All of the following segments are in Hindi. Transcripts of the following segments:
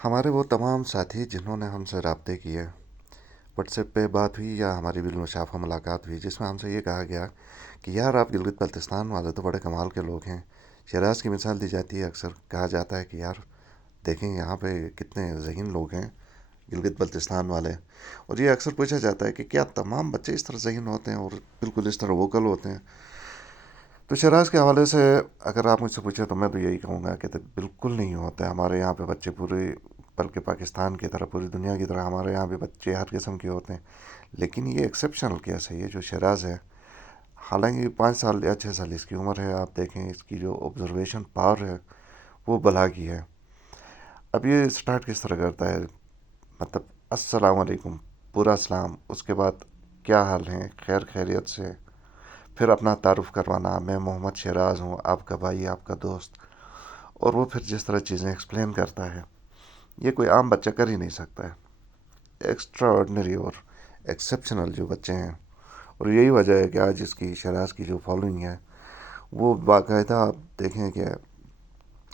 हमारे वो तमाम साथी जिन्होंने हमसे राब्ते किए, व्हाट्सएप पे बात हुई या हमारी बिलमुशाफ़ा मुलाकात हुई, जिसमें हमसे ये कहा गया कि यार आप गिलगित बल्तिस्तान वाले तो बड़े कमाल के लोग हैं। शहराज़ की मिसाल दी जाती है, अक्सर कहा जाता है कि यार देखें यहाँ पे कितने ज़हीन लोग हैं गिलगित बल्तिस्तान वाले। और ये अक्सर पूछा जाता है कि क्या तमाम बच्चे इस तरह ज़हीन होते हैं और बिल्कुल इस तरह वोकल होते हैं। तो शराज़ के हवाले से अगर आप मुझसे पूछें तो मैं तो यही कहूँगा कि तो बिल्कुल नहीं होता है। हमारे यहाँ पे बच्चे पूरे, बल्कि पाकिस्तान की तरह पूरी दुनिया की तरह हमारे यहाँ पे बच्चे हर किस्म के होते हैं। लेकिन ये एक्सेप्शनल केस है, ये जो शराज़ है। हालांकि 5 साल या 6 साल इसकी उम्र है, आप देखें इसकी जो ऑब्जर्वेशन पावर है वो बला की है। अब ये स्टार्ट किस तरह करता है, मतलब अस्सलाम वालेकुम, पूरा सलाम, उसके बाद क्या हाल है, खैर खैरियत से, फिर अपना तारुफ़ करवाना, मैं मोहम्मद शराज़ हूँ, आपका भाई, आपका दोस्त। और वो फिर जिस तरह चीज़ें एक्सप्लेन करता है, ये कोई आम बच्चा कर ही नहीं सकता है। एक्स्ट्रा ऑर्डनरी और एक्सेप्शनल जो बच्चे हैं। और यही वजह है कि आज इसकी शराज़ की जो फॉलोइंग है वो बाकायदा आप देखें कि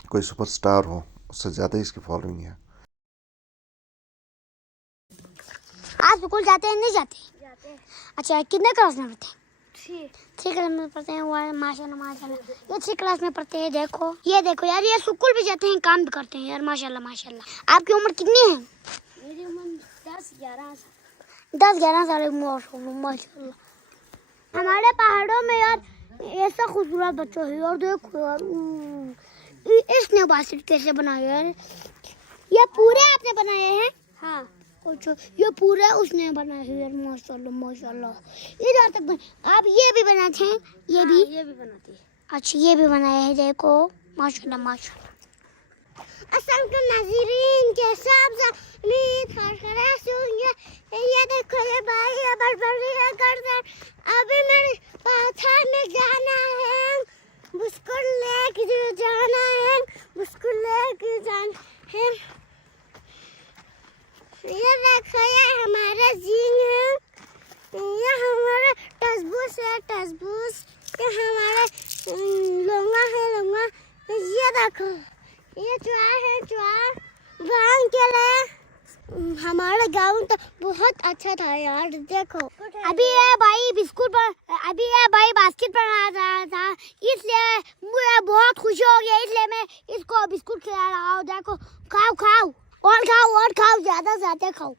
कोई सुपरस्टार हो उससे ज़्यादा इसकी फॉलोइंग है। आप स्कूल जाते हैं नहीं जाते? जाते हैं। अच्छा, कितने क्लास में पढ़ते हैं? थ्री क्लास में पढ़ते हैं। वो माशाल्लाह माशाल्लाह, ये 3 क्लास में पढ़ते हैं। देखो ये देखो यार, ये स्कूल भी जाते हैं, काम भी करते हैं यार, माशाल्लाह माशाल्लाह। आपकी उम्र कितनी है? मेरी उम्र 10-11 साल। 10-11 साल माशाल्लाह। हमारे पहाड़ों में यार ऐसा खूबसूरत बच्चों है। और देखो यार, इसने बास्केट कैसे बनाया यार? ये पूरे आपने बनाए हैं? हाँ। अच्छा, ये पूरा उसने बनाया है यार, माशाल्लाह माशाल्लाह। इधर तक आप ये भी बनाते हैं? ये भी बनाते हैं। अच्छा, ये भी बनाया है, देखो माशाल्लाह माशाल्लाह। असल के नाज़रीन के सब ये देखो, ये भाई ये बड़बड़िया गर्दन। अभी मेरे पाथर में जाना है, बिस्कुट लेके जाना है, बिस्कुट लेके जाना है। ये देखो, ये हमारा झींग है, ये हमारा तरबूज है, तरबूज। ये हमारा लौंगा है, लौंगा। ये देखो, ये ज्वार है, ज्वार। भांग के लिए हमारा गाँव तो बहुत अच्छा था यार। देखो अभी ये भाई बिस्कुट पर, अभी ये भाई बास्केट बना रहा था, इसलिए मुझे बहुत खुशी हो गई, इसलिए मैं इसको बिस्कुट खिला रहा हूँ। देखो, खाओ खाओ और खाओ और खाओ, ज्यादा ज्यादा खाओ।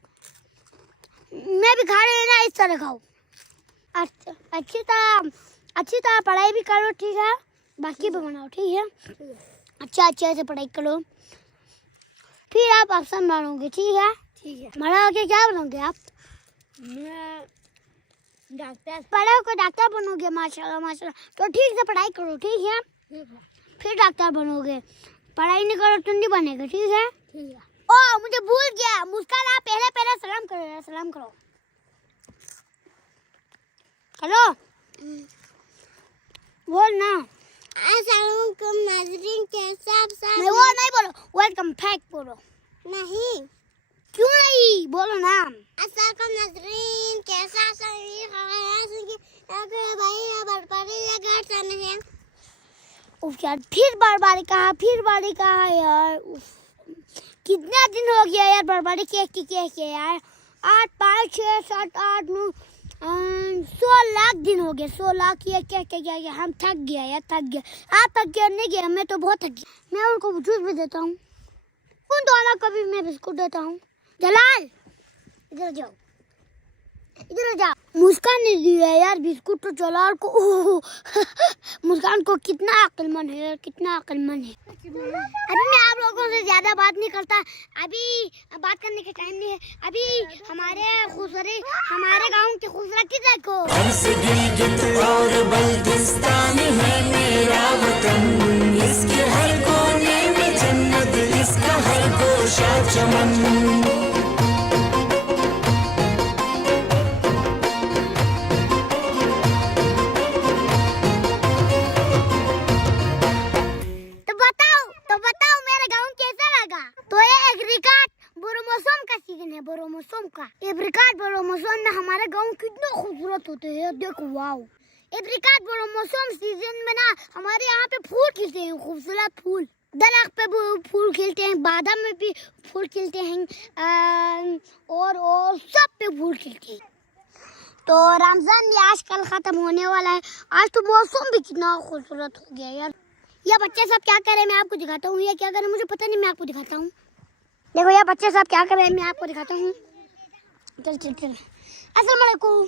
मैं भी खा रही हूँ ना, इस तरह खाओ। अच्छा, अच्छी तरह पढ़ाई भी करो, ठीक है? बाकी भी बनाओ, ठीक है? अच्छा, अच्छे से पढ़ाई करो, फिर आप अफसर बनोगे, ठीक है? ठीक है। बड़ा होके क्या बनोगे आप? मैं डॉक्टर। बड़ा होकर डॉक्टर बनोगे, माशाल्लाह माशाल्लाह। तो ठीक से पढ़ाई करो, ठीक है? ठीक है। फिर डॉक्टर बनोगे। पढ़ाई नहीं करो तो नहीं बनेगा, ठीक है? ठीक है। ओ, मुझे भूल गया, मुस्कान, आप पहले पहले सलाम करो, सलाम करो। हेलो, बोल ना। अस्सलामुअलैकुम नाज़रीन, कैसे आप सब? मैं वो नहीं बोलो, वेलकम बैक बोलो। नहीं, क्यों नहीं? बोलो ना। अस्सलामुअलैकुम नाज़रीन, कैसे आप सब? भाई बर्बादी घर चलने हैं। उफ यार, फिर बर्बादी कहा यार। उफ, कितना दिन हो गया यार बर्बादी के यार। 8, 5, 6, 7, 8, 9, 100 लाख दिन हो गए। 100 लाख क्या हम थक गया यार, थक गया। आप थक गया नहीं गया? मैं तो बहुत थक गया। मैं उनको जूस भी देता हूँ, उन दोनों को भी मैं बिस्कुट देता हूँ। जलाल, इधर जाओ, इधर जाओ। मुस्कान ने दिया यार बिस्कुट तो जलाल को। मुस्कान को कितना अक्लमंद है यार, कितना अक्लमंद है। अभी मैं आप लोगों से ज्यादा बात नहीं करता, अभी बात करने का टाइम नहीं है। अभी हमारे गांव की खूबसूरती देखो। और बल्तिस्तान है मेरा वतन, इसके हर कोने में जन्नत, इसका हर गोशा चमन। तो बताओ मेरा गाँव कैसा लगा? तो ये एक रिकॉर्ड बोरोमोसोम का सीजन है, बोरोमोसोम का। एप्रिकॉट बोरोमोसोम में हमारे गाँव कितने खूबसूरत होते हैं, देखो वाओ। एप्रिकॉट बोरोमोसोम सीजन में ना हमारे यहाँ पे फूल खिलते हैं, खूबसूरत फूल। दरख्त पे भी फूल खिलते हैं, बादाम में भी फूल खिलते हैं, और सब पे फूल खिलते हैं। तो रमजान भी आजकल खत्म होने वाला है। आज तो मौसम भी कितना खूबसूरत हो गया यार। ये बच्चे सब क्या कर रहे हैं मैं आपको दिखाता हूँ। ये क्या कर रहे हैं मुझे पता नहीं, मैं आपको दिखाता हूँ। देखो ये बच्चे सब क्या कर रहे हैं मैं आपको दिखाता हूँ। चल चल चल। अस्सलाम वालेकुम।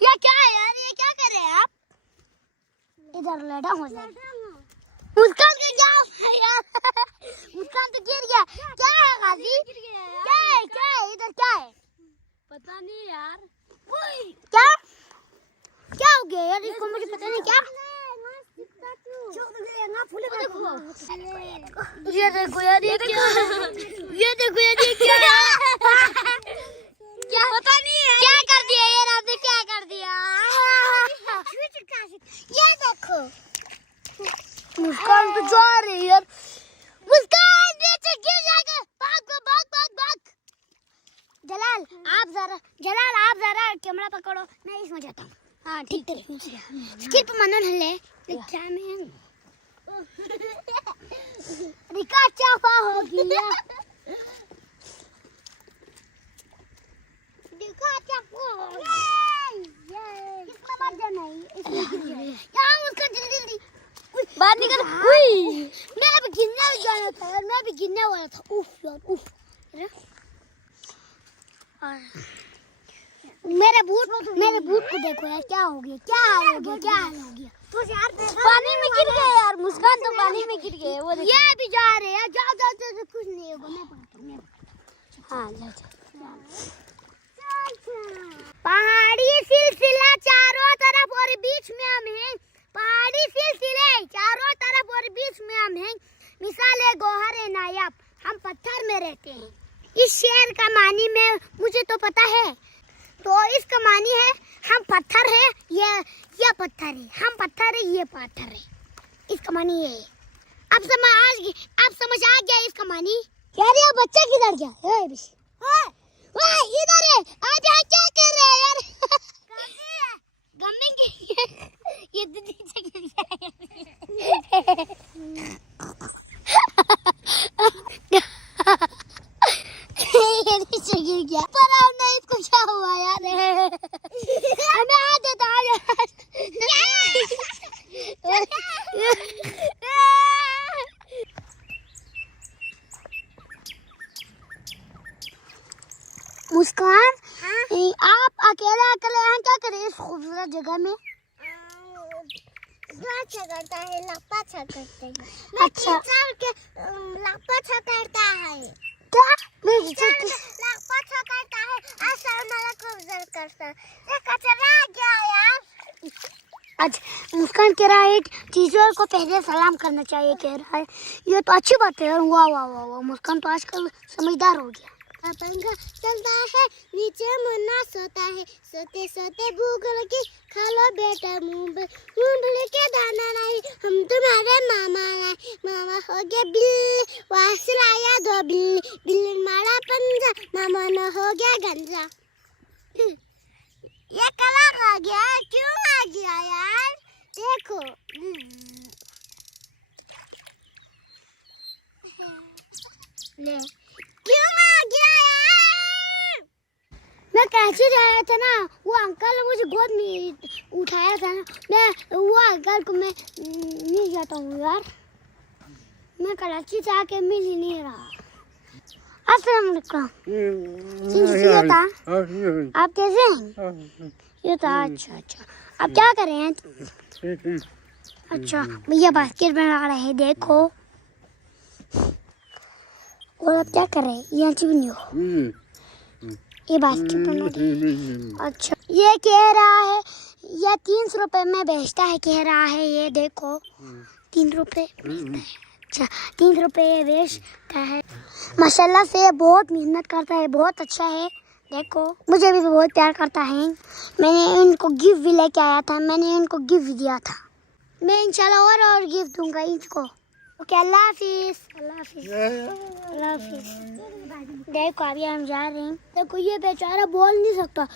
ये क्या है यार, ये क्या कर रहे हैं आप? इधर लेटा हो जाए। मुस्कान का क्या है यार? मुस्कान तो गिर गया। क्या है गाजी? क्या है इधर क्या है? पता नहीं यार। क्या क्या हो गया यार, इसको मुझे पता नहीं। क्या ये देखो यार, ये क्या ये देखो यार, ये क्या क्या पता नहीं है। क्या कर दिया यार आपने, क्या कर दिया? ये देखो मुस्कान तो जा रही है यार। मुस्कान नीचे गिर जाएगा। भाग भाग भाग भाग। जलाल आप जरा कैमरा पकड़ो, मैं इसमें जाता हूँ। हाँ ठीक है। स्किप पे मनन हल्ले क्या मैं रिका चाफा हो गया। रिका चाफा इसमें मत जाना, इसमें यहाँ उसका जल्दी बाहर निकल। मैं अभी गिरने जाना था यार, मैं अभी गिरने वाला था। उफ यार उफ। मेरे बूट को देखो यार, क्या हो गया, क्या हाल हो गया। तो यार पानी में गिर गए यार। मुस्कान तो पानी में गिर गए। वो ये भी जा रहे हैं। जाओ कुछ नहीं होगा, मैं पढ़ता हूँ। हाँ पहाड़ी सिलसिला चारों तरफ और बीच में हम हैं। पहाड़ी सिलसिले चारों तरफ और बीच में हम हैं। मिसाल गौहर नायाब, हम पत्थर में रहते हैं। इस शेर का मानी में मुझे तो पता है। तो इसका मानी है हम पत्थर है, ये पत्थर है, हम पत्थर है, ये पत्थर है। इसका मानी ये है। अब समझ आ गया इसका मानी। यार ये बच्चा किधर गया? इधर है। आप यहाँ क्या कर रहे हैं यार? ये नीचे गिर गया। ये नीचे गिर गया। पर अब नहीं, इसको क्या हुआ यार? हमें आ देता मुस्कान, आप अकेले यहाँ क्या करें इस खूबसूरत जगह में? करता है, लपा करते हैं। अच्छा लपा करता है। क्या लपा करता है? करता है। ये कचरा क्या यार? अच्छा मुस्कान कह रहा है टीचर को पहले सलाम करना चाहिए, कह रहा है। ये तो अच्छी बात है यार। वाह वाह वाह वाह। मुस्कान तो आजकल समझदार हो गया। पंखा चलता है, नीचे मुन्ना सोता है। सोते सोते भूख लगी, खा लो बेटा मूंगफली के दाना नहीं। हम तुम्हारे मामा हो गया बिल्ली, वहाँ से लाया 2 बिल्ली मारा पंजा, मामा न हो गया गंजा। ये कलर आ गया, क्यों आ गया यार? देखो ले क्यों आ गया यार? मैं कैसे जा रहा था ना, वो अंकल ने मुझे गोद में उठाया था ना, मैं वो अंकल को मैं नहीं जाता हूँ यार। मैं कराची से आके मिल ही नहीं रहा। अस्सलाम वालेकुम। ये था आप कैसे हैं? ये था अच्छा। आप क्या कर रहे हैं? अच्छा भैया बास्केट बना रहे हैं, देखो। और आप क्या कर रहे हैं? ये नहीं हो, ये बास्केट बना रहे। अच्छा ये कह रहा है ये 300 रुपए में बेचता है, कह रहा है। ये देखो 3 रुपए बेचता है। अच्छा 3 रुपए बेचता है। माशाल्लाह से बहुत मेहनत करता है, बहुत अच्छा है। देखो मुझे भी बहुत प्यार करता है। मैंने इनको गिफ्ट भी लेके आया था, मैंने इनको गिफ्ट भी दिया था। मैं इंशाल्लाह और गिफ्ट दूंगा इनको। ओके अल्लाह हाफिज। देखो अभी हम जा रहे हैं। देखो ये बेचारा बोल नहीं सकता,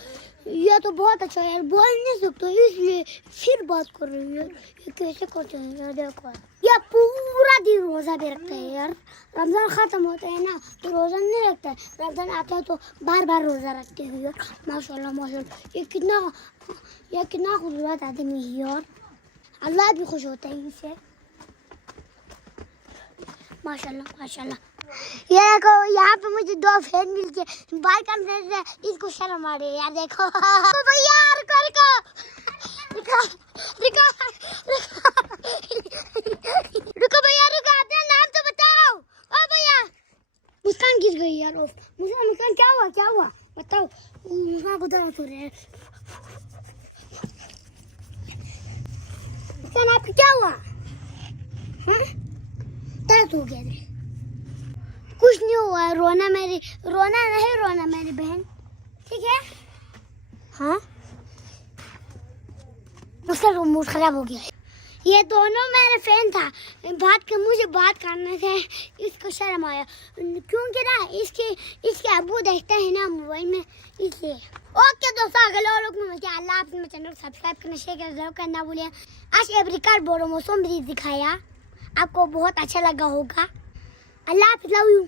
ये तो बहुत अच्छा है, बोल नहीं सकता इसलिए फिर बात कर रही है। ये कैसे करते हैं देखो। ये पूरा दिन रोजा भी रखता है यार। रमजान खत्म होता है ना तो रोजा नहीं रखता है, रमजान आता है तो बार बार रोजा रखते हैं यार। माशाल्लाह माशाल्लाह, ये कितना खूबसूरत आदमी है यार। अल्लाह भी खुश होता है इनसे। माशाल्लाह माशाल्लाह। ये देखो यहाँ पे मुझे दो फ्रेंड मिल के बात कर रहे थे, इसको शर्म आ रही है यार। देखो भैया रुको रुको रुको रुको रुको भैया रुको, अपना नाम तो बताओ। ओ भैया मुस्कान गिर गई यार। मुस्कान क्या हुआ बताओ। मुस्कान को दर्द हो रहा है। मुस्कान आपको क्या हुआ? दर्द हो गया है। कुछ नहीं हुआ, रोना नहीं मेरी बहन, ठीक है? हाँ उसका मूड खराब हो गया। ये दोनों मेरे फ्रेंड था, मुझे बात करने थे, इसको शर्म आया क्योंकि ना इसके अब्बू देखते हैं ना मोबाइल में, इसलिए। ओके दोस्तों, अगले लोग में अल्लाह हाफ़िज़। मेरे चैनल को सब्सक्राइब करना, शेयर करना भूलिए। आज एवरिकार बोरो मौसम भी दिखाया, आपको बहुत अच्छा लगा होगा। अल्लाह हाफ़िज़, लव यू।